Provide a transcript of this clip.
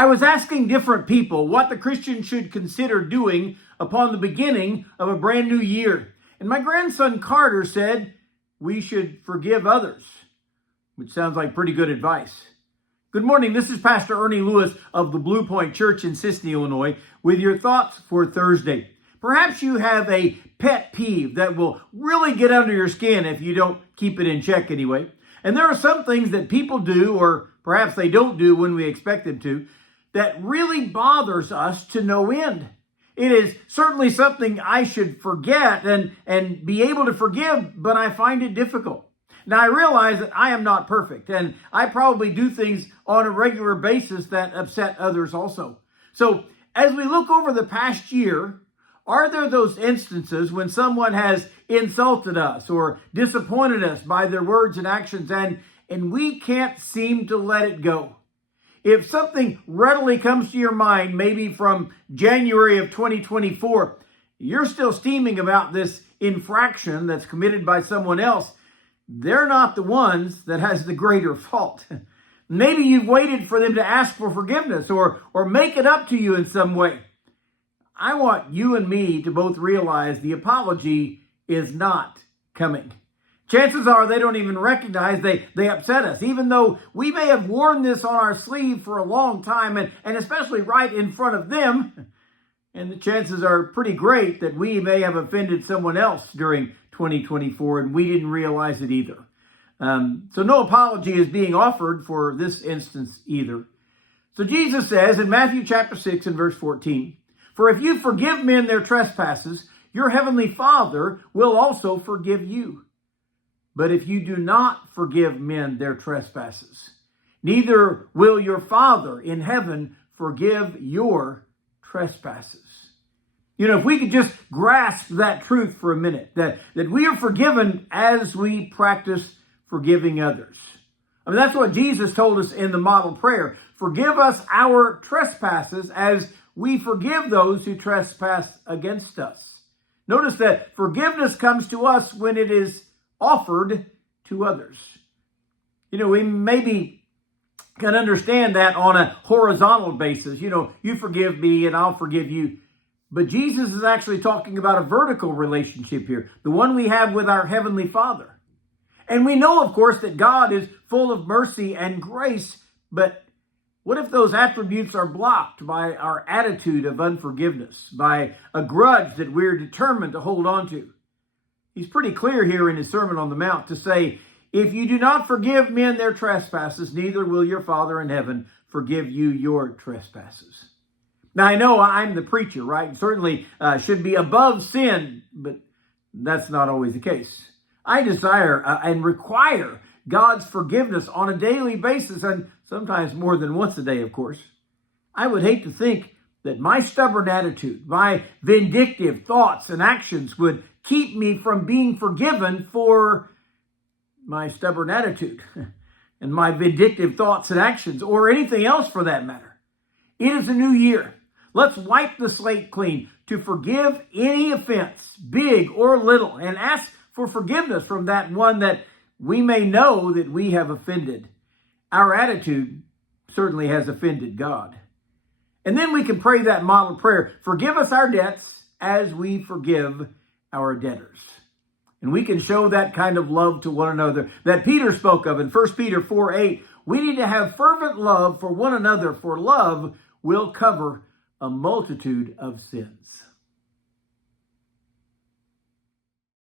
I was asking different people what the Christian should consider doing upon the beginning of a brand new year. And my grandson Carter said we should forgive others, which sounds like pretty good advice. Good morning. This is Pastor Ernie Lewis of the Blue Point Church in Sisseton, Illinois, with your thoughts for Thursday. Perhaps you have a pet peeve that will really get under your skin if you don't keep it in check anyway. And there are some things that people do, or perhaps they don't do when we expect them to, that really bothers us to no end. It is certainly something I should forget and be able to forgive, but I find it difficult. Now, I realize that I am not perfect, and I probably do things on a regular basis that upset others also. So, as we look over the past year, are there those instances when someone has insulted us or disappointed us by their words and actions, and we can't seem to let it go? If something readily comes to your mind, maybe from January of 2024, you're still steaming about this infraction that's committed by someone else, they're not the ones that has the greater fault. Maybe you've waited for them to ask for forgiveness or make it up to you in some way. I want you and me to both realize the apology is not coming. Chances are they don't even recognize they upset us, even though we may have worn this on our sleeve for a long time, and especially right in front of them. And the chances are pretty great that we may have offended someone else during 2024, and we didn't realize it either. So no apology is being offered for this instance either. So Jesus says in Matthew chapter 6 and verse 14, "For if you forgive men their trespasses, your heavenly Father will also forgive you. But if you do not forgive men their trespasses, neither will your Father in heaven forgive your trespasses." You know, if we could just grasp that truth for a minute, that we are forgiven as we practice forgiving others. I mean, that's what Jesus told us in the model prayer. Forgive us our trespasses as we forgive those who trespass against us. Notice that forgiveness comes to us when it is offered to others. You know, we maybe can understand that on a horizontal basis. You know, you forgive me and I'll forgive you. But Jesus is actually talking about a vertical relationship here, the one we have with our Heavenly Father. And we know, of course, that God is full of mercy and grace, but what if those attributes are blocked by our attitude of unforgiveness, by a grudge that we're determined to hold on to? He's pretty clear here in his Sermon on the Mount to say, if you do not forgive men their trespasses, neither will your Father in heaven forgive you your trespasses. Now, I know I'm the preacher, right? Certainly should be above sin, but that's not always the case. I desire and require God's forgiveness on a daily basis, and sometimes more than once a day, of course. I would hate to think that my stubborn attitude, my vindictive thoughts and actions would keep me from being forgiven for my stubborn attitude and my vindictive thoughts and actions, or anything else for that matter. It is a new year. Let's wipe the slate clean to forgive any offense, big or little, and ask for forgiveness from that one that we may know that we have offended. Our attitude certainly has offended God. And then we can pray that model prayer, forgive us our debts as we forgive our debtors. And we can show that kind of love to one another that Peter spoke of in 1 Peter 4:8. We need to have fervent love for one another, for love will cover a multitude of sins.